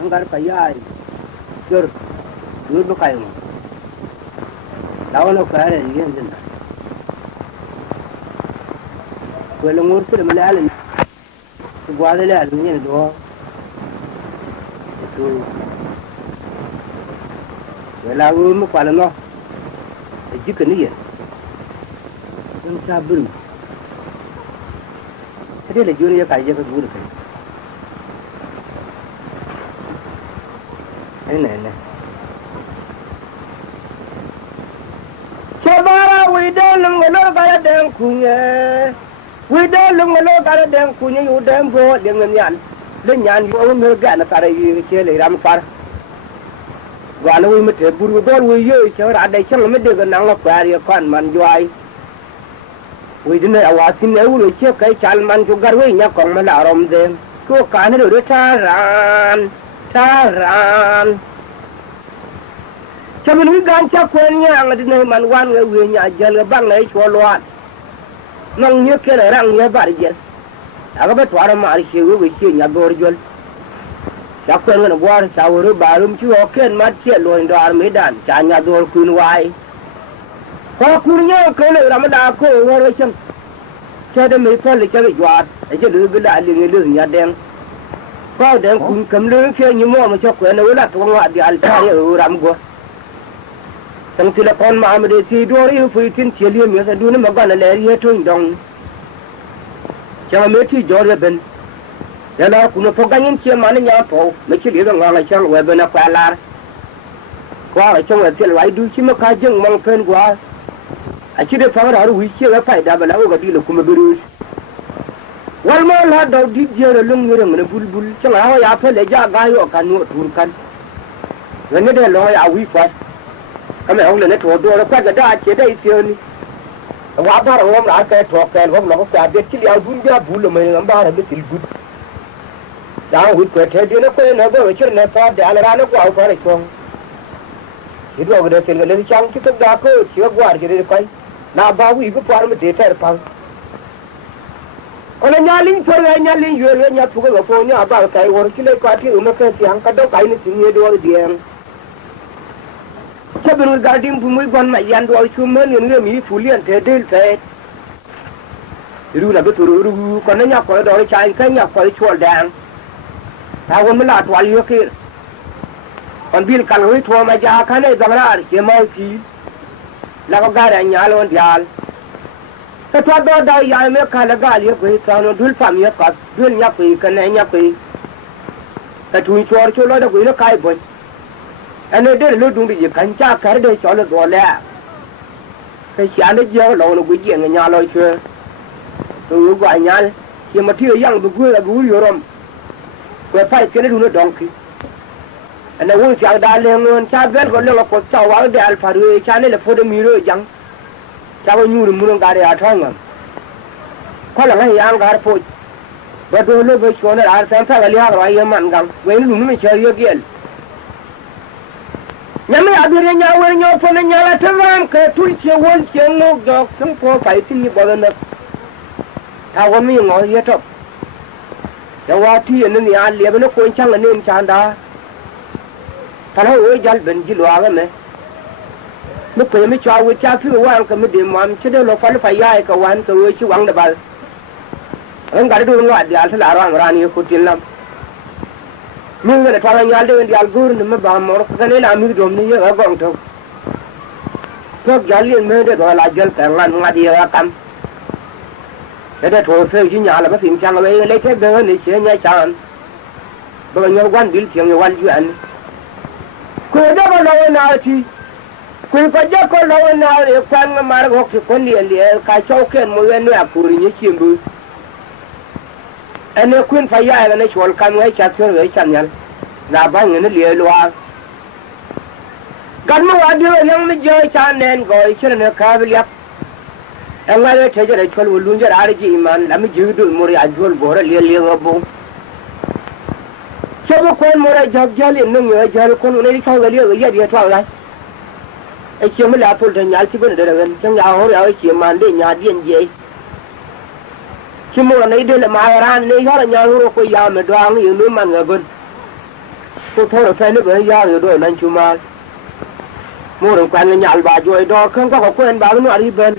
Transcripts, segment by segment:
anggar kaya jor dulu kayo lawan ko kare yin din wala ngor ko malala ko gwada la yin do to wala mu kwala no jikka ni yin dan sabun kade le jori ya kai je ka gura kai này cho bara we don lum lo ga den kunye we don lum lo ga den kunye yu den bo de nyan le nyan yu me ga na kare yi ke le ram par wa lo we mete buru do we ye che ra dai chang me de ga nang la kwa ri kwan man joai we din na wa tin ne u che kai chal man ju gar we nya kong ma la rom de ko ka ne do ta ran taran chamun gan cha kwen nya ngadine man wan nga we nya jel bang nei cholwan nong nye ke rang nye bar jel aga ba twara ma ri she we she nya bor jol cha kwen ngana war cha wuru barum chi o ken mat che loin do ar medan cha nya dor kun wai ko kun nya ke le ramada ko wor cham cha de me fa le cha le jwat e je lu ga da le le nya den bao đen cũng cầm lưỡi kia như mua mà cho quên nó là tuông ngoại đi ăn chay ở ram go thằng thì là con mà để thì đua đi phi tin chia liêm như thế đua nó mà gọi là lẻ đi thôi đồng cho mấy thì gió ra bên giờ nó cũng nó phong cảnh chia mà nó nhớ phố mấy cái điều đó ngon là cho người bên nó qua la qua ở trong ở tiền lại đuôi chỉ mà khai dương mong phên quá à chỉ để phá ra rồi chia phải đa bala cái đi là cũng bị wal mo la daw di jere lum ngire ngene bulbul ci la ya fele ja ga yo kan no tur kan ngene de lo ya wi fa kame hong le to do ko ga da che dai tioni wa ba ro la ka to ka lo lo ka be ci ya dun ja bul me ngam ba ra be til gud da hu ko the de no ko no go ci ne fa de ala ra no ko au ko re ko ci do ga de tel le chang ci to da ko ci gwar ji de kai na ba wi ko par me de ter pa còn nhà lính thôi nhà lính vừa nhà phụ cái phố nhà bảo cái hoặc cái qua thì mà cái tiếng cái đâu cái này tiếng nghe đôi tiếng cho bên garden phụ mấy con mày ăn đôi chung mấy người mỹ phụ liền thế đến thế là biết rồi còn nhà có đôi trái cái nhà có chuột đàn thao con mới là toa liu kia còn bill cần hơi thua mà giá cái này rằng là chỉ mau chỉ là có cái nhà luôn dial cái thoát đó đây nhà mấy cái là gali cái sao nó đul phạm nhá cả đul nhá cái này nhá cái chui chuột cho nó cái nó cái bẩn anh ấy để lúc đúng đi cảnh cha cái đây cho nó đồ lẹ cái chả nó gieo lâu nó cái chuyện nhà lôi chưa tôi gọi nhà chỉ mà thiếu yang được vui là vui rồi cái phải cái này nó đóng kì anh ấy uống chả đa lên luôn cha biết có lượng có cháu vào để alpha rồi cha này là phô đêm rồi chẳng cha bao nhiêu muốn cái này thong à có là ngày ăn cái phô và đôi lúc với chỗ này ăn xem phải là liang rồi em ăn găng với nó mới chơi yêu kia nhà mấy anh đi nhà với nhau phân nhà là thằng em cái túi chiếu quân chiếu nó dọc chúng tôi phải tin như bao lần nữa thao con mình ngồi hết rồi cháu qua thì nó nhà liền nó quên chăng là nên chán đó thằng nó ở nhà bên chỉ loa cái này nó phải mới cho với cha thứ quan cái mới điểm mà chứ đâu là phải dạy cái quan cái với chú quan được bao anh cái đó nó đi ăn là ăn ra nhiều khó tin lắm nhưng mà thằng nhà đi ăn gùi nó mới bảo mà cái này làm gì rồi này ở gọng thôi thuốc giá liền mới được gọi là dân càng ăn mà đi ra cam cái đó thôi phê chứ nhà là cái phim chăng là lấy cái bên này sẽ nhai chán bây giờ quan điểm chuyện quan chuyện quên đó có lâu nào thì quên có chắc có lâu nào để quan mà học thì con liền cái cháu kia mới quen nữa phụ như chim bự anh ấy quên phải dạy là nó chọn cam ngay chặt cho người chăn nhăn là bao người nó liền loa gần mà đưa yang mới chơi chăn nên gọi cho nó cá bị liệp anh ấy thấy cho nó chọn luôn cho ra gì mà làm gì được mua ra chọn bò ra liền ở bụng cho con mua ra chọn chọn liền nó người chọn con này đi sau cái liền ở dưới thoáng lạiไอ้เชี่ยไม่ลาพูดถึงยาที่เป็นเรื่องจังยาเขาเอาไอ้เชี่ยมันได้ยาเดียนเย่ชิมวันนี้เดินมาร้านนี้เขาเลยยาหัวก็ยาไม่ดวงนี่อยู่นู้นมันเงิน cô thôi là phải nước với nhau rồi đôi lần chú mà mua đồng quan nhà bà rồi đó không có quen bà nó đi bên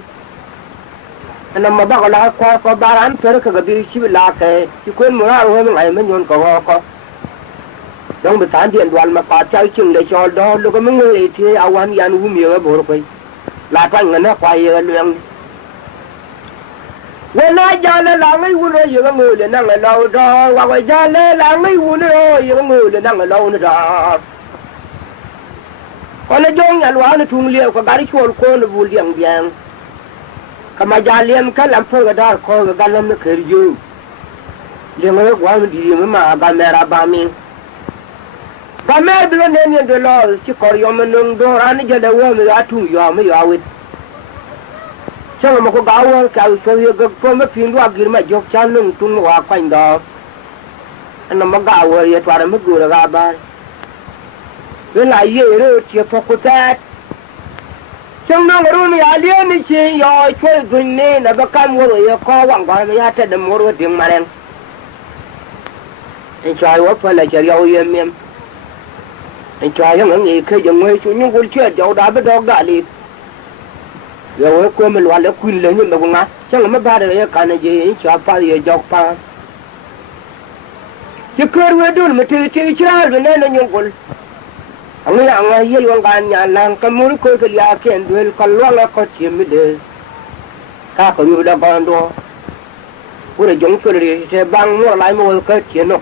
anh mà bác là có bà ăn phải cái bị chỉ là cái chỉ quên mua rồi ngày mới nhon có dòng bị tán điện đoàn mà bà chơi chừng để cho đó lúc mấy người thì awan yan u miếng bổ rồi là thằng người nó quay luyện when I got a long way, would you a mood and a low dog? While I got a long way, would you a mood and a low dog? On a young and one to live for very short corner of William Yang. Kamajalian can for a dark call the gun to kill you. You know, one of you, Mamma, Bamera Bami. Bamera, the law, she called your man door and get a woman at 2 years with. Sao mà có gạo cào sôi cái mấy phim đó kia mà dọc chân lưng tung hoa quanh đó anh mà gạo rồi toàn là mất gạo là ba cái này gì rồi chỉ phục vụ tết trong đó rồi mình ăn liền đi chơi rồi chơi quỳnh nè là bắt cam rồi có quảng cáo mình ăn tết mua rồi tiếng mà đen anh chơi quá phải là chơi yêu em anh chơi những người khi dùng người chú những con chơi cháu đã biết đâu gạo đi rồi cô mình loạn lấy quỳnh lên nhưng mà cũng ngã chẳng là mấy ba đời cái này gì cho ba gì dọc pa chứ cơ rồi đun mà chơi chơi rồi nên nó nhung quỳnh ông ấy ăn ấy yêu ông gan nhà làng cái mũi coi cái nhà kiện đuôi con loang là có chim mới được cả có nhiều là con đó cô để giống cái này sẽ băng mua lại mua cái chuyện nó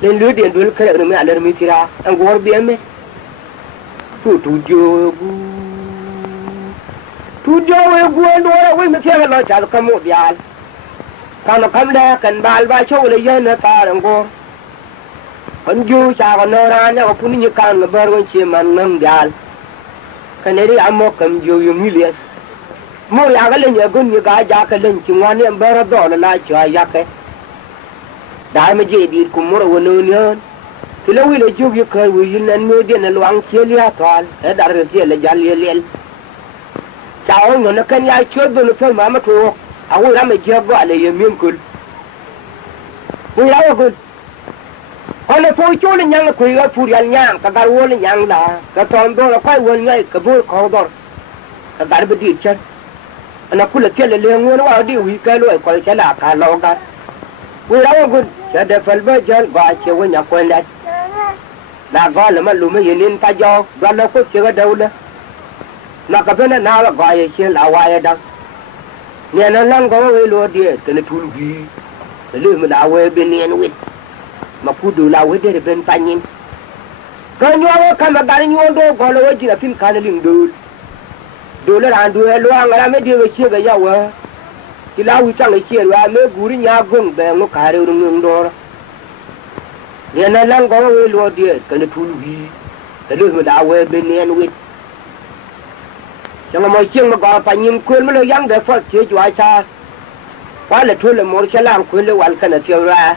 lên lưới điện đuôi cái này mới ăn được mới ra anh gọi biển mấy tu jo we guan do we me ke lo cha ka mo dia ka no kam da kan bal ba cho le yen ta ran go kan ju cha ko no ra nya ko puni ni kan na bar won chi man nam dia kan ne ri amo kam ju yu mi le mo ya ga le nya gun ni ga ja ka len chi ngwan ni bar do la cha ya ke dai me je di ku mo ro no ni ti le wi le ju yu ka wi yin nan me di na luang che lia twal e dar re le ja le cháu người nó cân nhai chưa được phơi mà thôi à ôi ra mày chưa gọi là miếng cùn ôi ra rồi cùn còn là phơi chỗ này nhang là quỳ cái phù điền nhang cái gà uốn là nhang là cái toàn đó là quay uốn ngay cái bôi khó đó cái gà bị đi chân nó cứ là kia là liền nguyên nó vào đi hủy cái lưỡi coi sẽ là cả lò cả ôi ra rồi cùn sẽ để phơi bơi chân gọi chiều với nhà quen đấy là gọi là mà lùm mới nhìn ta do gọi là có chiều ở đâu đó nó cái bên nào là gọi là là hoài đó nhà nó lăng có cái lúa đi cái này thun gì cái lúa mà đào về bên này nó mà phụ đủ đào về để bên tay nhìn cái nhau cái mà cái nhau đó gọi là chỉ là phim cái này đồ là ăn đồ lúa ăn là mấy điều cái cái nhau à thì lao chẳng cái chuyện là mấy guri nhà gông bèn nó khai được những đó nhà nó lăng có cái lúa đi cái này thun gì cái lúa mà đào về bên này nó chẳng mà chiêng mà còn phải nhìn quên mới lấy để phát triển cho ai xa quá là thôi là một cái làm quên lấy hoàn cái này tiêu ra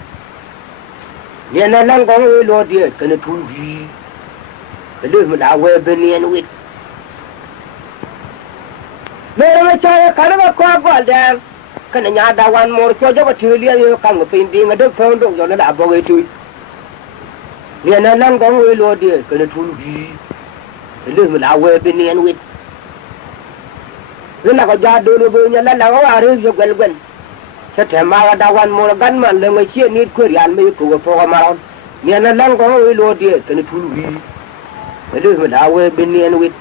nhà này đang có người lo đi cái này thun gì cái đứa mà đào về bên này nó biết bây giờ chơi cái đó qua đàn cái này nhà đào hoàn một cho cái chơi liền càng một pin đi mà được phong độ cho nó đã bao cái chui nhà này đang có người lo đi cái này thun gì cái đứa mà đào về bên này nó biết nên là có gia đình nó bây giờ là có ai được quên quên sẽ thêm mà đào ăn một cái mà lần ngày xưa nít quên ăn mấy củ phô mà on nên là đang có người lo đi cái này thú vị cái đứa mà đào về bên này nó biết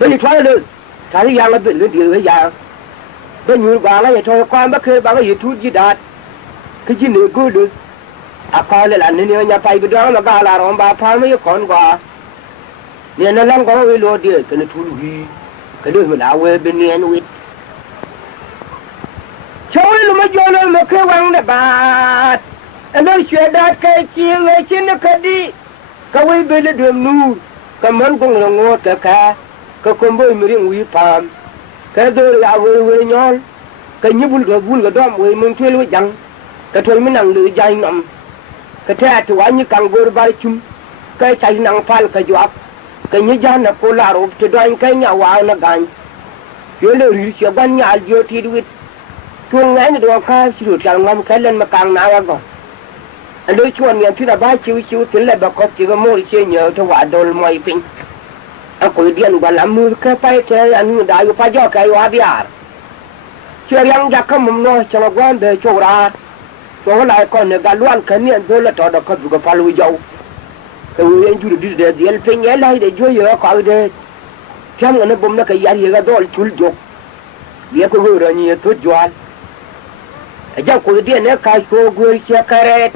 bên này thoải được cái gì là bên này điều cái gì bên nhiều bà là thôi quan bất cứ bà cái gì thú gì đạt cái gì nữa cứ được à coi là nên nhà phải bị đó là bà là ông bà phá mấy con quà nên nó lăng có cái lúa đi cái này thú vị cái đứa mà đào về bên này nó biết chơi luôn mà chơi luôn mà cái quăng này bà anh nói chuyện đạt cái chiêng cái chín nó cái đi cái quay bên là đường nu cái món cũng là ngô cái con bơi mới đi uy phàm cái đứa là về nhon cái như bún cái đom về mình thuê luôn chẳng cái thuê mình nằm được dài nằm cái thế thì anh như càng vô ba chung cái chạy năng phal cái job cái như gian là cô là rồi thì đoan cái nhà vào nó gan rồi là rỉ xe ban nhà vô thì đuôi chuông ngay nó đồ khai chỉ được chẳng ngon cái lên mà càng nào rồi อันโดยชวนเงินที่เราบ้าชิวๆถึงเลยบอกก็จีก็มั่วเชี่ยเหนียวถวายโดนมวยปิงอันคุยเดียนวันละมือแค่ไปเจออันนู้นได้อยู่พายอไก่วาบิอาร์เชื่อยังอยากขมุมน้อยจังหวะเดินโชว์ราตัวหลายคนเนี่ยการล้วนขันเนี่ยโดนละต่อดอกก็ถูกพาลุยเจ้าแต่เวียนอยู่ดีเดียนเป็นยังไงเดี๋ยวช่วยเยอะเขาเดี๋ยวช่างเงินบุ๋มนักยาเยอะก็โดนชุลจกเดี๋ยวก็เรื่องนี้ทุกจวนเจ้าคุยเดียนเนี่ยใครโชว์กุยเชี่ยกระเร็ด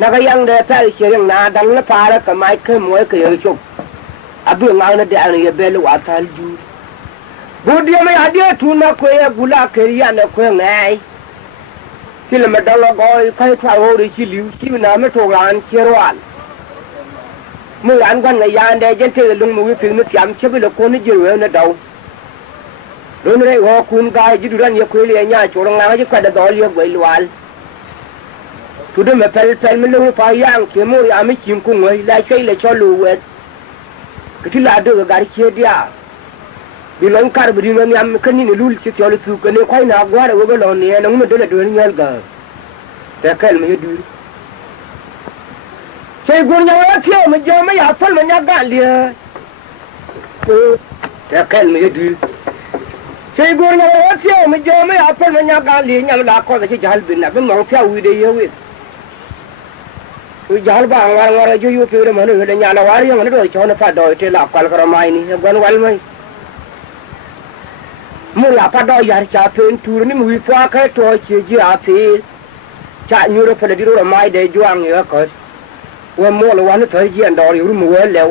นักยังเดินไปเชี่ยยังนาดังละพาแล้วก็ไม่เคยมวยเคยชกอาบุญงานเนี่ยเดี๋ยวเนี่ยเบลว่าทันจูบุตรยังไม่อาเดียทุนมาคุยกุลาเครียนเนี่ยคุยไงที่เราไม่ได้ละก็ใครทว่าโอ้ดิชิลิวชิวน้ำไม่ถูกร้านเชี่ยร้านเมื่อร้านกันในยานเดย์เจนเทลงมือถึงนึกย้ำเชื่อไปละคนนี่เยอะนะเดาโดนเลยว่าคุณกายจิตรันยคุยเลยเนี่ยโจรงงานจะกระดอเลี้ยงไว้ลวนทุกเดือนมาเพลไม่ลงไฟย่างเขียมือยาไม่ชิมกุ้งเลยได้ช่วยเลยชอบลูเวทก็ที่ลาดูกับการเชียร์เดียดีหลังการบริเวณยามคนนี้รู้เชี่ยวเลยสุกันเนี่ยควายหนักว่าเราก็ลองเนี่ยน้องมันโดนเดือนเงี้ยก็แต่แค่ไม่ดูใช่กุญยังว่าเที่ยวมันเจอไม่อยากฟังมันยากกันเลยแต่แค่ไม่ดูใช่กุญยังว่าเที่ยวมันเจอไม่อยากฟังมันยากกันเลยยังหลักข้อที่จะหันบินนะเป็นมองเที่ยววิเดียววิจาร์บ้างว่าจะอยู่ฟิวมันเลยเนี่ยเราว่ายังมันโดยชอนฟ้าดอยที่หลักกันกระไมนี่กันวันไหมมื่อหลับพัดดอยยาชาเพนทูนี่มือฟ้าแค่ตัวเชี่ยจีอาฟีชาหนูเราพอดีเราไม่ได้จวงเยอะก็ว่ามั่วละวันนี้เธอเยี่ยนดอยรู้มือแล้ว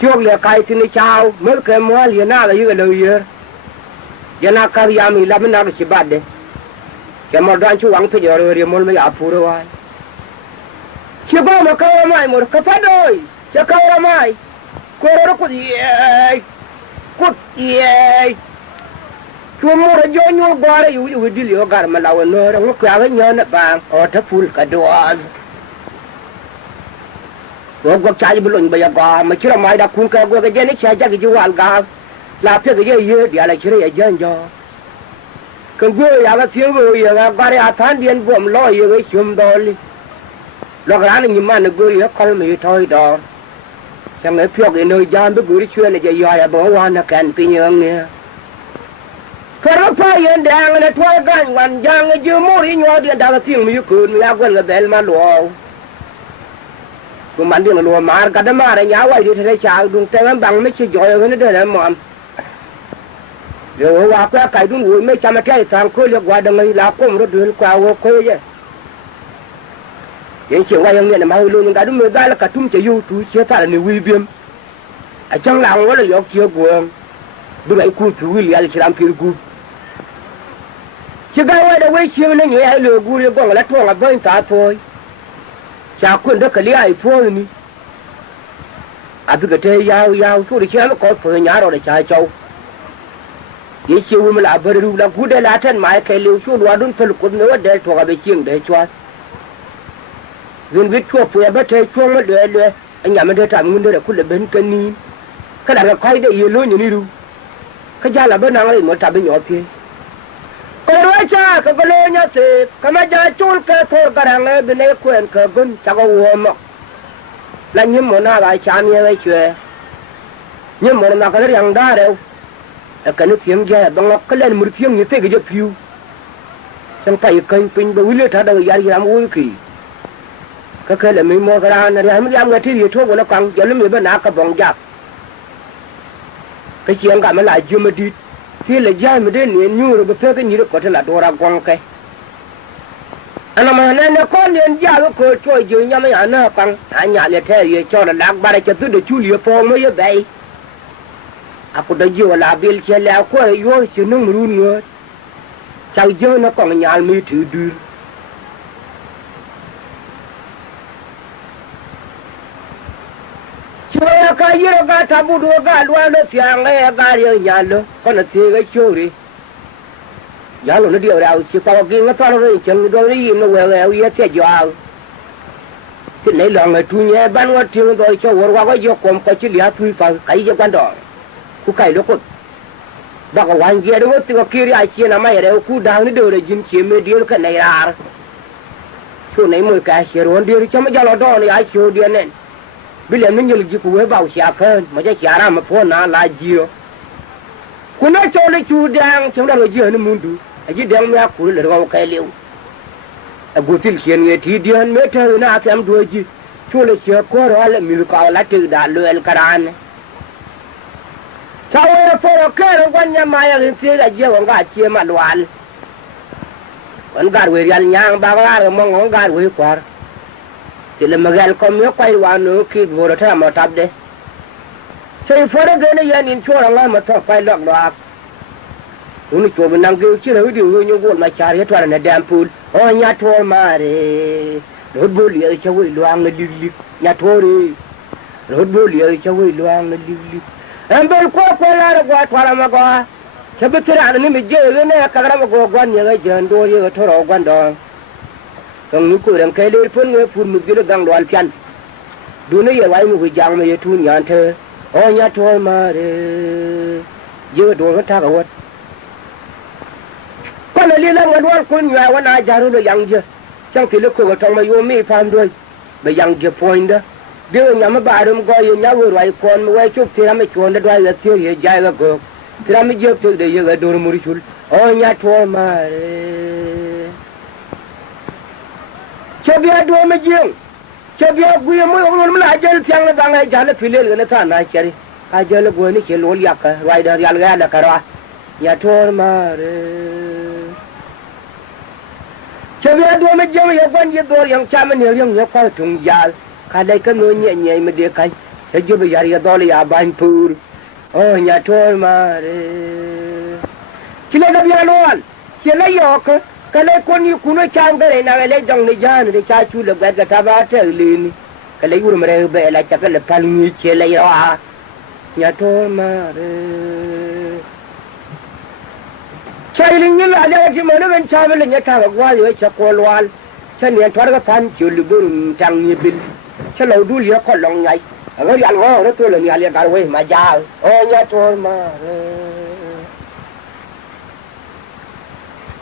ช่วงเลี้ยไก่ที่ในเช้าเมื่อแค่มั่วเลี้ยหน้าอะไรอยู่กันเลยเยอะยันนักการยามีลำนักชิบาดเดแค่มาดันช่วงเพจเราเรียมันไม่อาพูดไว้ชิบ้ามาเข้าไม่หมดกับพัดดอยจะเข้าไม่กูรู้กุดเย่กุดเย่ชัวโมระย้อนยูบาร์อยู่ดีเลี้ยการมาลาวเนอร์งุกยาเงี้ยนะบางอ๋อถ้าพูดกระโดดว่าก็ใจบุญบยากาไม่เชื่อไม่ได้คุณแกก็จะยังไม่เชื่อจะกิจวัตรกาลาเพื่อก็จะยืดเดี๋ยวอะไรเชื่อยังยังจ่อก็กูอยากเที่ยวกูอยากการอาถรรพ์เดียนบ่มลอยอยู่ชุมดอลหลักร้านนี่มันกูอยากคอลไม่ถอยดอจังเลยเพื่อกินเลยยามไปกูช่วยเลยจะย่อยบอกว่านักการปีนี้เนี่ยคาราพายันแดงเลยทั่วกันวันยังยืมมือยิ่งว่าเดียนดาวสิ่งมีคืนแล้วก็เลยเบลมาหลวงกูมันเดียนหลวงมาร์กันมาอะไรยาวไว้ที่ทะเลชาดุงแต่งั้นบังไม่ใช่ย่อยกันเดินนะมันเดี๋ยวว่าแค่ไก่ดุงหุ่นไม่จำไม่ได้ทางคุยเรียกว่าดังเลยลาก้มรถเดินกว่าว่าคุยยังเชื่อว่ายังเนี่ยมาลุงกันดุงมือได้แล้วกระทุ่มจะอยู่ถูเชื่อท่าในวิเบียมไอ้จังหลังว่าเลยยกเชื่อกวงดูไอ้กูถูวิลเลียนฉลามพิรกูจะได้ว่าได้ไว้เชื่อนั่นอยู่ไอ้เลือกูเรียกว่าแล้วทั่วกับบ้านตาพอยจากคนเด็กเลี้ยไอ้พวกนี้อาบิกเตยยาวๆทุกที่เชื่อแล้วก็เผยหน้าเราได้ใช้เจ้ายิ่งเชื่อว่ามันอาบรู้แล้วกูได้ลาท่านหมายแค่เลี้ยวช่วยว่าดุนพลุกเนื้อเดินทั่วกับไปเชียงเดินชัวร์เงินวิทย์ทั่วเปลือยบัตรช่วงมาเดือดเลยไอ้หยามันเดินทำเงินเดือดคุณเลยเป็นกันนี้ขนาดเราใครได้ยืนลุ้นอย่างนี้ดูขยันละบ้านนางเลยหมดทำเป็นหยอดเพียก็รู้จ้าก็เลยเนี่ยสิก็มาจะจูนแค่โทษกระหังเลยเป็นไอ้ขวัญเขบุญจากหัวหมกแล้วยิ้มหมดหน้าลายชามีอะไรช่วยยิ้มหมดหน้าก็เลยยังได้เร็วแต่กันนึกเพียงแย่บางเราก็เล่นมือเพียงนี่เท่ก็จะผิวฉันไปกันเป็นบวิเลถ้าได้ยาอยามอุ้ยขี้ก็เคยเลยมีโมกระดานอะไรไม่ยามเงินที่อยู่ทั่วบนละกังอย่าลืมมีบ้านนากับบ่งจับcái chuyện cả mà lại chưa mà đi thì là giai mà đến nhiều nhiều rồi bây cái nhiều có thể là đồ ra quăng cái anh mà nó có liền giai nó coi chơi chơi nhau mấy anh quăng anh nhà liền thế gì cho là lạc ba cho tôi được chú liệp phong mới vậy à cũng đã nhiều là bill xe leo qua vô chỉ nó mà luôn nữa sao giờ nó còn nhà mới thử đưaช่วยกันยืนกันทำบุญกันล้วนเสียงเลยกันเรียนยันเลยคนละทีก็ช่วยยันเราเดียวเราชิปเอากินก็ตอนเราจังโดนยินเราเวลาเยอะเสียจาวที่ไหนลองเลยทุนเนี่ยบ้านวัดที่เราโดยช่วยว่าก็ยกความก็ชิลิอาทุยฟังใครจะกันดอกกูใครลูกก็บอกว่าวันเดียวเราตัวคิริอาเชียนมาอย่างเดียวกูดังนี่เดียวเลยยินเสียงไม่เดียวกันในร้าน ช่วงไหนมือแกเสียร้อนเดียวจะไม่ยอมรอดเลยไอ้เชียวเดียนเนี่ยบิเลนมันยังจีกูให้เบาเสียเกินมันจะเสียร่างมาพ้นนะลายจีอ๋อคุณน่าโจเลยจูแดงฉันได้เลยเยอะในมุนดูไอ้จีแดงไม่คุณเลยเราแค่เลี้ยวไอ้กูทิ้งเสียงเงี้ยทีเดียนไม่เท่าหน้าแซมดูจีช่วยเลยเสียก็รอแล้วมีลูกเอาละจืดด่าเลยกระดานชาวเอฟโฟร์แค่เราวันยังมาอย่างเสียได้เยอะวันก็เชี่ยมาดวนวันการเวรียนยังบางวันมองวันการเวกว่าที่เรามาเรียนคอมมิวไปวันนู้คิดว่าเราทำมาทับเด้ใช่ฟอร์เกนยันอินชัวร์เรามาทับไปหลอกดอกอุนี่ตัวมันนั่งกินชื่อเราดูอยู่วนมาชาร์จตัวในแดมพูลโอ้ยยัดทัวร์มาเร่รถบุหรี่ช่วยลวงเลยลิบยัดทัวร์เลยรถบุหรี่ช่วยลวงเลยลิบอันเป็นข้อความอะไรก็ทัวร์มาก็ฉันไปที่ร้านนี้ไม่เจอเลยเนี่ยกระไรมาก็กวนยังไงเจอตัวยังทัวร์กวนดองตรงนี้กูเรื่องแค่เลี้ยพุ่นเงี้ยพุ่นมุกเรื่องดังดวนเพียนดูนี่ยังไงมุกยังไม่ทุนยันเธอโอ้ยยัดทัวร์มาเร่เยอะดวงก็ทักเอาไว้ก็เลยเรื่องวันวันคุณอยู่วันอาจารย์รู้ยังเยอะจังที่ลูกก็ทำมาโยมไม่ฟังด้วยไม่ยังเก็บพอยน์เด้อเดี๋ยวยังไม่บาดมันก็ยังยังวุ่นวายคนไม่ไหวชุบที่เราไม่ชวนได้ด้วยเที่ยวยังใจก็ที่เราไม่เยอะถึงได้ยังโดนมุริชุลโอ้ยยัดทัวร์มาเร่เชื่อเบียดูไม่ยิงเชื่อเบียกูยังไม่รู้มันอาจจะเพียงแล้วบางอาจารย์ฟิเลนกันนะท่านนายเชอรี่อาจารย์กูนี่เชลโลลิยักษ์ไว้เดี๋ยวยัลกาละคารวะยัดทัวร์มาเร่เชื่อดูไม่ยังยังวันยังตัวยังชามันยังเข้าถึงยาข้าได้ก็นู่นเนี่ยไม่ได้ใครเชื่อจะไปยารีดอลยาบานพูลโอ้ยทัวร์มาเร่คิดเลยกับยาล้วนคิดเลยยอกก็เลยคนอยู่คุณชางก็เลยนะเลยจังเลยจานเลยชาชูเลยแบบกระบะเท่าลีนี่ก็เลยอยู่มาเลยแบบอะไรจักรเลยพันมีเชลเลยอ่ะยาทัวร์มาเร่ใช่ลิงนี่แหละที่มันเป็นชาวเป็นเนี่ยถ้าว่าอยู่ชักวาลฉันเนี่ยทอดก็พันชิวลิบุนจังยี่บิลฉันเราดูเลี้ยคนลงไงแล้วยันว่าแล้วตัวเนี่ยเลี้ยกันไว้มาจ้าโอ้ยทัวร์มา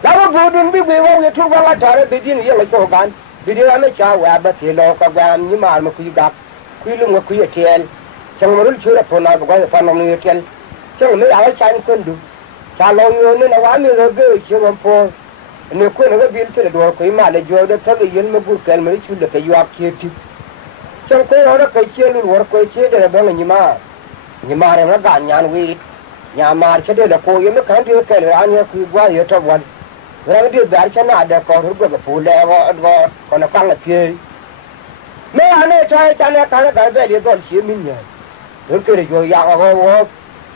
แล้วก็พูดถึงบิ๊กเวว่าเนี่ยทุกวันละจาระบิดินยังไม่โตกันบิดินไม่ช้าว่าแบบที่เราก็แบบนี่มามาคุยดักคุยลุงก็คุยเทียนฉันไม่รู้ชื่อคนนั้นก็ฟังน้องเนี่ยเทียนฉันไม่อยากให้ฉันคนดูชาลงอยู่นี่นะว่ามีเราเกยเชื่อมันพอเนี่ยคนเราบินที่เราคุยมาเลยจอดทั้งยันมาพูดกันไม่ชุดเลยอยู่อักเสบที่ฉันคุยเราได้คุยเชื่อรู้ว่าคุยเชื่อเดี๋ยวแบบนี้มาเนี่ยมันการงานวิทยามาเชื่อเดี๋ยวคุยยังไม่ขันที่เขาเลยอันนี้คือว่าเยอะทั้งวันเราไม่ได้แบบฉันน่ะเดี๋ยวก่อนรู้ก็พูดแล้วก็คนฟังละเพียไม่อันนี้ใช่ฉันเนี่ยการแบบแบบนี้ก็เชื่อมิ่งเนี่ยถึงก็เลยอยู่อย่างว่า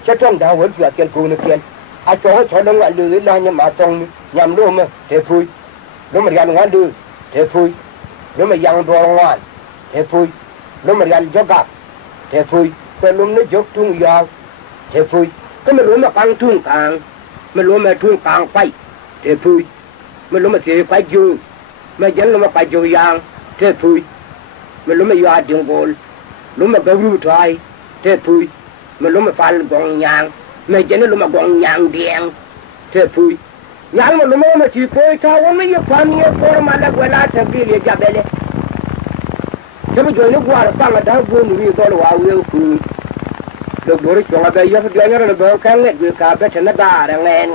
ฉันต้องดาวหัวเสือเกี่ยวกูเนี่ยเกี่ยวอาจจะให้ชนงานดูแลเนี่ยมาตรงยำรู้มั้ยเทพุยรู้มันยังงานดูเทพุยรู้มันยังตัวงานเทพุยรู้มันยังจกกับเทพุยก็รู้มันจกทุ่งยาวเทพุยก็ไม่รู้มันกลางทุ่งกลางไม่รู้มันทุ่งกลางไฟเทพุยไม่รู้มันเสียไฟจูไม่ยันรู้มันไปจูยางเทพุยไม่รู้มันยาจึงโกลรู้มันกระรูถอยเทพุยไม่รู้มันฟันกองยางไม่เจนี่รู้มากองยางเดียงเทพุยยางมันรู้มาที่โพยท้าวันนี้ฟันเนี่ยพอมาแล้วเวลาจะกินเลยจับได้เลยจะไปช่วยนึกว่าฟังกันได้บุญนี่ตัวเราเอาเรื่องคือเด็กบริสุทธิ์อะไรยังเดี๋ยวเราเบิกแค่เล็กเบิกกาเบชนะดาแรง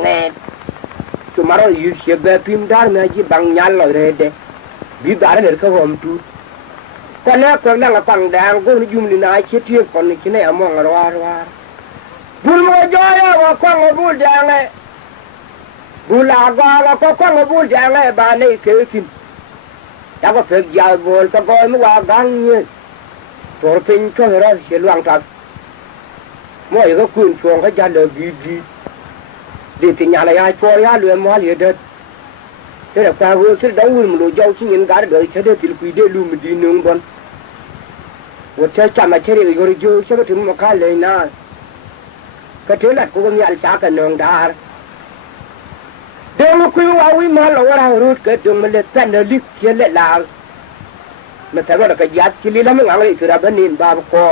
จุมาเราอยู่เสียแบบพิมพ์ดาร์เนี่ยจีบังยันเลยเด้บีดาร์เนี่ยเขาหอมทุกคนเนี่ยคนนั่งฟังแดงก็ยุ่งนี่นายเชี่ยเที่ยงคนนี่ที่ไหนมองเราว่าบุญมาจ่อยว่าคว้างบุญแดงเลยบุญลากว่าเราก็คว้างบุญแดงเลยบ้านนี้เกิดขึ้นแล้วก็เกิดยาวบุญตะโกนว่ากังเนี่ยตัวเป็นช่วยเราเสียหลังทับเมื่อก็คืนช่วงเขาจะเดินดีดีที่nhà này ai cho ra luyện mua liền được thế là qua vừa sẽ đóng mình đồ dâu chứ những cái đời sẽ được thì quý để luôn mình đi nương bon một chơi chạm mà chơi thì rồi vô sẽ cóถึงมาค่าเลยนะก็ถือหลักกูก็มีอันจ้ากันนองดาเดี๋ยวเราคุยว่าวิมาเราเรารู้เกิดตรงมันเลยแต่เนื้อลิกเขียนเละลาวมันแต่ว่าเราก็ยัดชิลิแล้วมันอะไรคือเราบันนินบาบคอ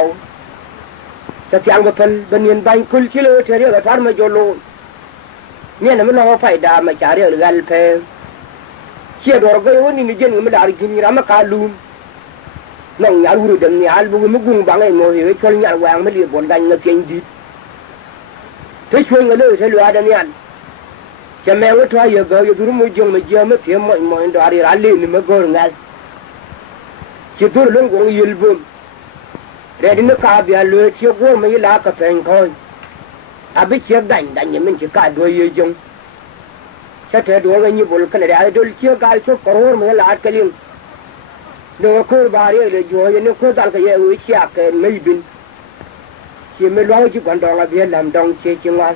จะเที่ยงก็เป็นบันนินใบคุลชิลิเฉลี่ยก็ทานมาโยโลเนี่ยนะมันเราไฟดามาจ่าเรื่องกันเพลเช chia đồ cái ôn ni dân người đã kinh nghiệm mà cả luôn nông nhà lúa đầm nhà lúa mới gung bằng cái ngồi với cho nhà vàng mới đi bốn đánh nó tiền đi thế chuyện người lớn sẽ lừa đàn nhàn cho mẹ nó thoa giờ gỡ giờ tôi mới dùng mà giờ mới kiếm mọi đó đi ra liền mới gỡ ngay chỉ tôi luôn cũng yêu bơm để đến nó cả bia lừa chiếc gỗ mới lá cà phê thôi à biết chiếc đánh như mình chỉ cả đôi yêu dùng sẽ thấy đôi cái như bồn cái này đôi chiếc cái số cổ mới lá cái liền nó khơi bà đi rồi rồi nó khơi tăng cái gì với chiếc cái mấy bình chỉ mới lo chứ còn đó là việc làm đồng chế chừng ngon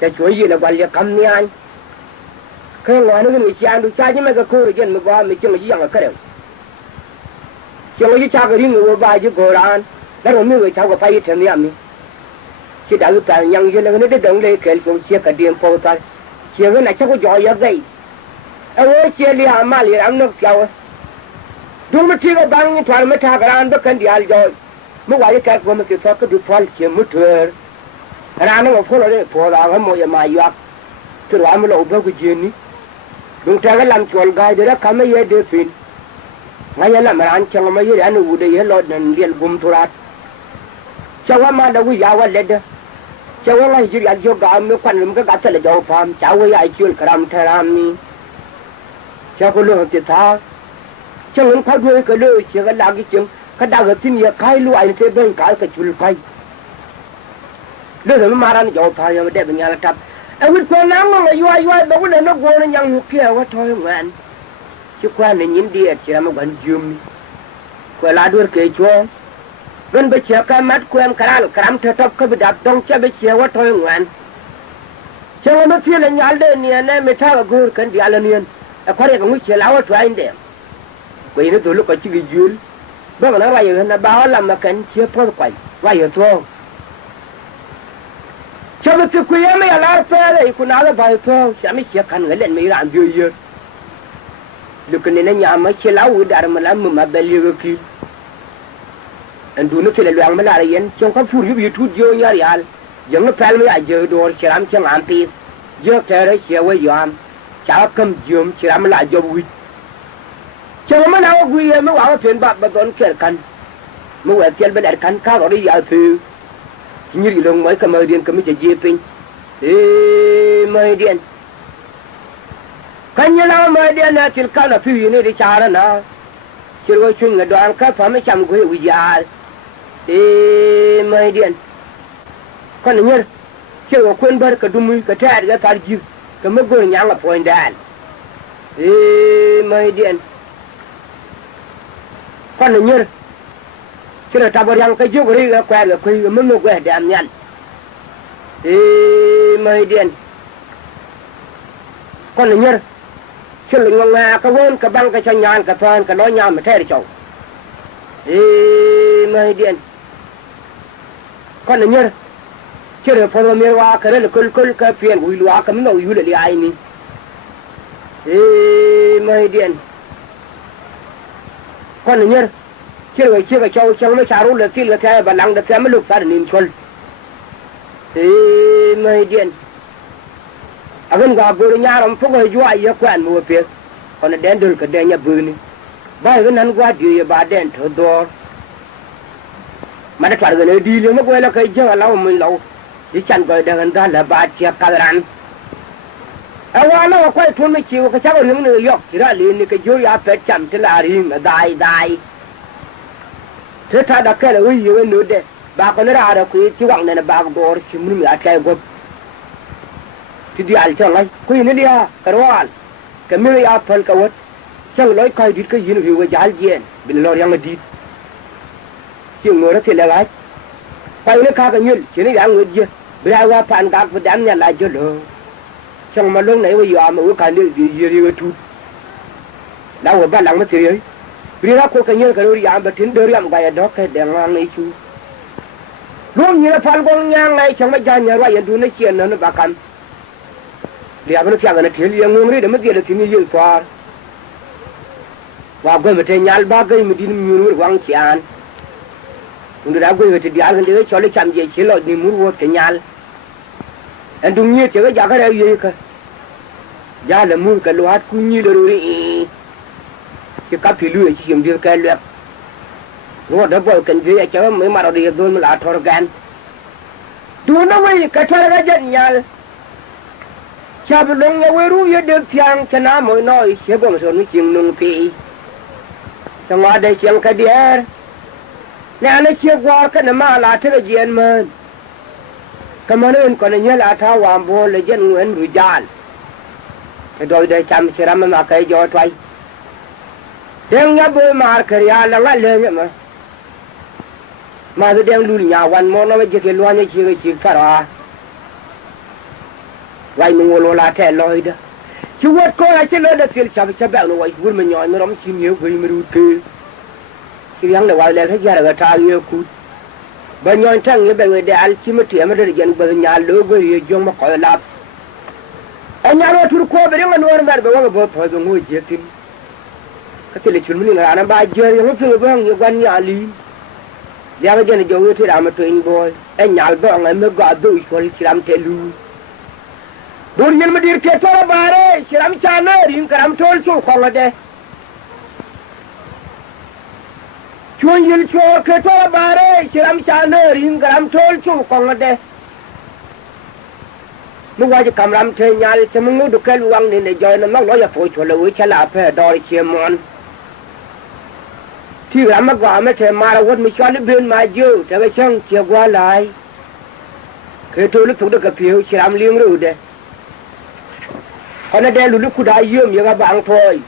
จะช่วยยืนเอาไว้เรียกคำนี้อันเคยงานนึกว่าจะดูใจยังไม่ก็คู่เรียนมันว่าไม่จงยี่ยังก็เร็วจงยี่ชาก็ริ่งว่าบ้าจะโกรานแล้วเราไม่เคยชาวก็ไปที่นี่อ่ะมีที่ดาวแต่ยังยืนแล้วนี่ได้ดงเลยเกลียวเชี่ยกระเดียมโพตันเชี่ยก็ไหนชาวก็จ่อยยังไงเอาไว้เชี่ยเลี้ยมาเลี้ยอันนึกเจ้าดูมันที่ก็บางอย่างทำไม่ทากรานก็กันเดียร์จอยเมื่อวานที่แกก็มาติดต่อก็ดูพอลเชี่ยมุดเถื่อนร้านนั้นก็พูดเลยพอเราให้หมดมาอยู่อ่ะที่ร้านมันเราอุปกรณ์จีนนี่ลุงแกก็ลำชวนกายเดี๋ยวเขาไม่เยอะเดือดฟินงั้นยังลำร้านช่างไม่เยอะอันนู้นเดี๋ยวเราเดินเรียนกุมทุรัสช่างว่ามาดูยาวเลยเด้อช่างว่าไงจีนโยกเอาไม่ควันมันก็กัดเลยเจ้าพามช่างว่าไอ้ชวนกระรำทรามนี่ช่างก็เรื่องติดท้าช่างเงินเขาด้วยก็เลยเชื่อกันลากิจงก็ด่ากันที่นี่ใครรู้ไอ้เจ้าเบ่งกายก็ชุลไปเรื่องมันมาร้านจอพายยังไม่ได้เป็นยังไงครับไอ้วิทย์คนนั้นมันย้อยบอกว่าเนี่ยนักบอลยังอยู่เกี่ยวว่าทอยเหมือนชุกว่าเนี่ยยินดีเชื่อมันกันยืมกว่าลาดูเกยชัวเงินไปเชื่อกันมัดควมกระไรกระมเธอทับก็ไปดับต้องจะไปเชื่อว่าทอยเหมือนเชื่อว่ามันเชื่อเลยยันเด่นเนี่ยเนี่ยไม่ท่ากับกูกันเดียวเลยเนี่ยไอ้คนเรียกว่าเชื่อแล้วว่าทอยเดียวกูยังตัวลูกก็ชิบยืนบ้างนะว่าอย่างนั้นบ้าละมากันเชื่อพ่อไปว่าอย่างตัวชาวบ้านที่คุยไม่อะไรเพื่ออะไรคุณอาเลยไปเพื่อฉันไม่เชื่อกันเงินเล่นไม่ร้านเยอะๆลูกนี่เนี่ยยังไม่เชื่อแล้ววิดาร์มันแล้วมึงมาเบลีก็คืออันดูนึกถึงเรื่องมันอะไรยันจงเขาพูดอยู่ทุกเยอะยาริฮัลยังไม่แพ้ไม่อาจเจอโดนเชื่อมเชื่อมอันปีเยอะแค่ไหนเชื่อว่ายอมชาวคำยืมเชื่อมันละจะวิ่งเชื่อมันเอาวิ่งไม่ว่าเพื่อนบ้านมาโดนเกิดกันไม่ว่าเชื่อเป็นอะไรกันข้าวอะไรอย่างคือnhư vậy luôn mấy cái mơ điên cái mấy cái gì pin mơ điên cái như nào mơ điên là chỉ cái là phi này đi chả đó nè chỉ có chuyện là đoàn cái phải mấy trăm cái gì à mơ điên con này nhớ chỉ có quên bớt cái đuôi cái trái cái phải gì cái mấy cái nhang là point đàn mơ điên con này nhớ cái là tao đang cái chỗ cái quen là khi mình nó quen đẹp nhận mày điên con này nhớ cái lưng ngà cái vốn cái băng cái chân nhàn cái phơn cái nói nhau mà thế đi chậu mày điên con này nhớ cái là phong miêu wa cái là cái phiền của lúa cái mình nói yêu là đi ai nè mày điên con này nhớ chưa rồi chưa phải cho chẳng mới chảรู้เลยที่เหลือแค่บัลลังก์แต่แค่ไม่ลุกตาดินชนไม่เดียนอากันกับบุญญาเราพวกเราอยู่ไอ้ยักษ์แวนมัวเปียกคนเดินดูก็เดินยับบืนบ้านกันนั้นกว่าดีบ้านเดินเถิดดอมันจะกลายเป็นดีเลยเมื่อกี้เราเคยเจอเราไม่เราดิฉันก็เดินได้ละบาดเจ็บกันรันเอาว่าเราค่อยทุนไม่ชิวก็ชักเรื่องเนื้อยกที่ร้านนี้นี่ก็ยุ่ยอาเป็ดจำที่ลาริงได้เธอถ้าดักแค่เลยอยู่ในนู้นเด้บางคนน่าจะคุยที่วังเนี่ยบางตัวชิมนี่อาจจะกบที่เดียวจะอะไรคุยนี่เดียวกระวานก็ไม่อยากพันกับวัดช่างร้อยใครดิดก็ยินวิวจัลเจียนเป็นลอยยังดิดที่งูรักที่ละไงไปนี่ข้าก็ยืนที่นี่ยังเงินเยอะเวลาว่าผ่านการประดับเนี่ยลายจุดเลยช่างมาลงไหนว่าอยู่อามาว่าการนี่ยืนทุดแล้วว่าบ้านหลังมันเสียเรื่องพวกนี้ก็รู้อย่างแบบถึงเรื่องไปดอกแค่เดียงงานในชูร่วมยืนพันกองยางในช่างไม่ยันยังว่าอย่างดูในเชียนนั้นบ้ากันเดี๋ยวมันเพียงกันเที่ยวยังงงเลยเดี๋ยวมันเดี๋ยวที่นี่ยืนฟ้าว่าก็ไม่ใช่ยาลบ้าก็ไม่ดิ้นมือวางเชียนคุณดูแล้วก็ไม่ใช่เดี๋ยวกันเดี๋ยวชอลลี่จำเยี่ยชิลล์นี่มือวัดกันยาลอันตรงนี้เจ้าก็อยากให้เราอยู่กัน ya le mun ka lo hat ku ni le ri ki ka pi lu chi yim dir ka le ro da bo kan je ya cha me ma ro de do ma la thor gan tu na we ka thar ga jan nyal cha bu long ya we ru ye de tyang chana mo noi che bom so ni ching nung pi ta ma de chiang ka der na na che gwa ka na ma la the ga jen man ka ma ne ko na nya la tha wa bo le jen nguen ru jan cái đôi đây chăm chỉ làm mà cái gió thoải đêm nhá bơi mà cái ya là ngắt lên mà cái đêm lùi nhàวันmò nó mới chỉ cái loa như chỉ cả rồi vậy mình ngồi là thế lôi đó chú vớt coi là chỉ lôi được tiền chăm chăm bẹo nó vậy vớt mình nhoi nó đóng chim nhiều vậy mà rụt cứ chỉ rằng là vậy là hết giờ là ta nhiều cút bên nhoi thằng như bên người để ăn chim mà tiệm mà được dân bên nhà lôi với dùng mà coi lạp anh nhà nó thua qua bên ngoài nó ăn bữa ăn bữa thôi rồi ngồi chơi tim cái tiền chun mình là anh ba chơi nó phơi bông như quan nhà lý giờ cái này giống như thế làm chuyện boy anh nhà bông anh mới gọi đôi cho chỉ làm thế luôn buồn nhân mà đi kết thúc bà đấy chỉ làm cha nó riêng cái làm trôi xuống không ở đây chuyên nhân cho kết thúc bà đấy chỉ làm cha nó riêng cái làm trôi xuống không ở đây lúc qua chỉ cầm làm thuê nhà thì mình nuôi được cái luang này để cho nó mắc nó giờ phôi chuột là uống chả là phải đòi chiêm món thì làm mắc quả mới thể mà là quên mình cho nó bên mà dư thì cái chân chia qua lại cái tôi lúc thuộc được cái phiếu chỉ làm liêng rồi đấy còn nó đen lúc khu đại dương như các bạn thôi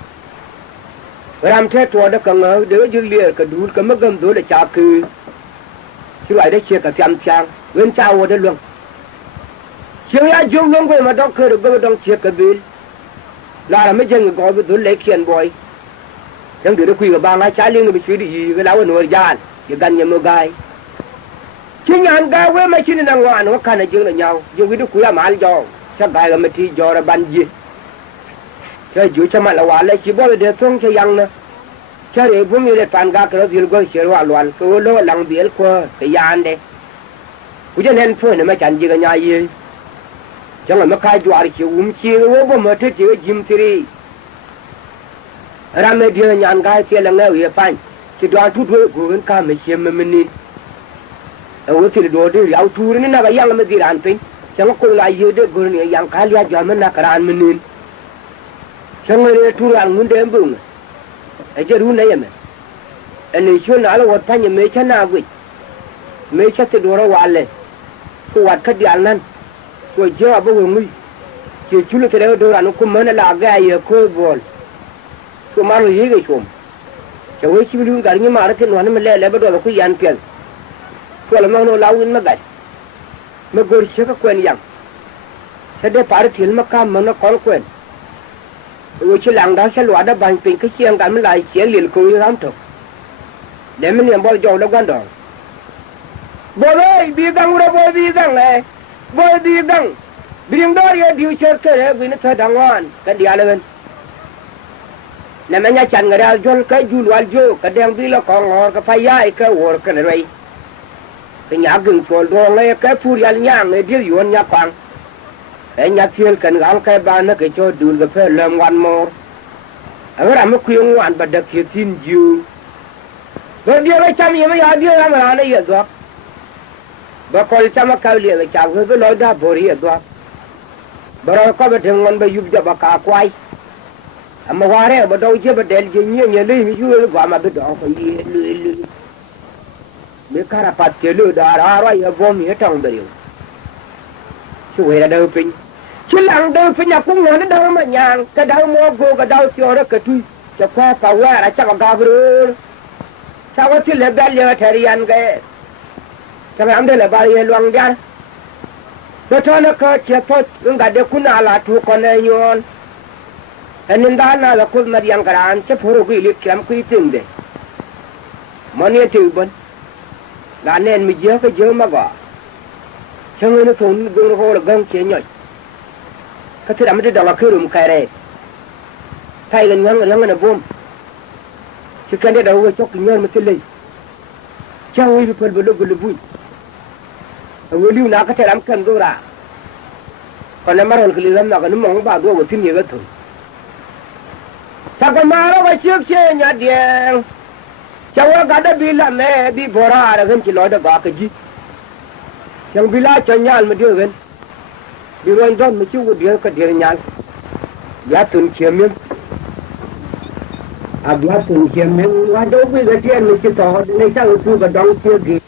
làm thế thôi đó cần ở đỡ dư liệt cái đủ cái mất gầm rồi để trả cứ chứ lại đấy chia cả trăm trang bên trao ở đây luôn chiều ya dùng luôn cái mà đọc khơi được cái đọc chiếc cái bill là mấy chân gọi với tôi lấy tiền boy chẳng được quy cái bang ai trái liên bị suy đi cái lão nuôi gian cái gan nhầm gai chính anh gai với mấy chuyện này ngoan nó khăn là chuyện là nhau dùng cái đó quy làm ăn giàu chắc gai là mấy thì giàu là ban gì chơi chú cho mà là hoàn lại chỉ bảo để thông cho yang nữa chơi để bung như để phản gác cái đó thì có chơi hoàn loạn cái lỗ lăng biển qua cái gian đấy cứ cho nên phơi này mà chẳng gì cái nhà gì chẳng là mất khai juari chỉ chiêu vô bom mất chỉ jim tiri ra mấy đứa nhàn gai kia là nghe uy pan chỉ đoan thu thuê của người ta mấy chiêm mình nín ở phía đó đi lão thu nên là cái yang mà đi ăn pin chẳng có lại yêu được người này yang khai lia cho mình là cái ăn mình nín chẳng người thu ăn muốn đem bụng ấy chứ run này mà anh ấy chưa nói là vật thanh mấy chân nào vậy mấy chân thì đồ ra hoàn lên cái vật cái gì ăn năn cô chơi à bố người chỉ chú lực cái đó nó cũng mới là cái gì cô bol cô mà nó gì cái chôm cháu ấy chỉ biết cái nhưng mà cái nó mới lẹ bắt đầu là cái ăn tiền cô là nó lao in mà gạch mà gọi chơi cái quen yang thế để phá thì mà cam mà nó có quen rồi chỉ làng đó sẽ loại đó bằng tiền cái chiang cái mới lại chiang liền cô như lắm thôi để mình làm bao giờ nó quan trọng bố ơi đi găng rồi bố đi găng này bố đi găng biếng đó ya điều chơi cái này vì nó thật đáng ngoan cái dia lên namanya chan người ta jual cái jual jual cái đèn bi là con ngor cái phải ya cái wor cái này cái nhà gừng chuột đồ này cái phu ya nhang này điều yuan nhà quang cái nhà thiên cần gắng cái ban nó cái cho đun cái phải làm ngoan mò ở đây mà khuyên ngoan bật được cái tin dư rồi điều cái chăm gì mà ya điều làm là này vậy đó bà coi chăm cái liền cái chăm cái lối đó bồi vậy đó bà có biết thằng con bây giờ cho bà cả quay mà qua đây bà đâu chứ bà đèn gì nhiều nhiều đi như vậy mà biết đó phải gì lười mấy cái là phát triển lừa đảo rồi ở vô miếng trong đời chú vậy là đâu pin chứ làng đâu pin nhà cũng nói đến đâu mà nhà cái đâu mua vô cái đâu cho đó cái tuy cho qua vào qua là chắc là cao rồi sao có chuyện là bé lừa thời gian cái sao làm đây là bao nhiêu loang ra rồi cho nó có chia phốt chúng ta được cuốn là thu con này nhon anh ta là cuốn mà điang cái anh chấp phổ cái liệt kiếm quy trình đấy mà nghe từ bên là nên mình nhớ cái nhớ mà gọi cho người nó thốn đường hồ là găng chế nhảy cái thứ làm cái đó là cái đường cái này thay gần ngắn là bom chỉ cần để đầu cái chốc nhớ mà lấy chẳng người phải bớt bớt vui người lưu nào có thể làm cần đâu ra còn em marol kili lam na kan mong ba do go tin ye ga thun ta ko maro ba chiếc che nya dieng chawa ga da bi la me bi bora ra gan chi lo da ba ka ji chang bi la cha nyal ma de gan bi ron don ma chi wo de ka de nyal ya tun chem mi ab ya tun chem mi wa do bi ga tien mi chi to ne cha u ga dong chi gi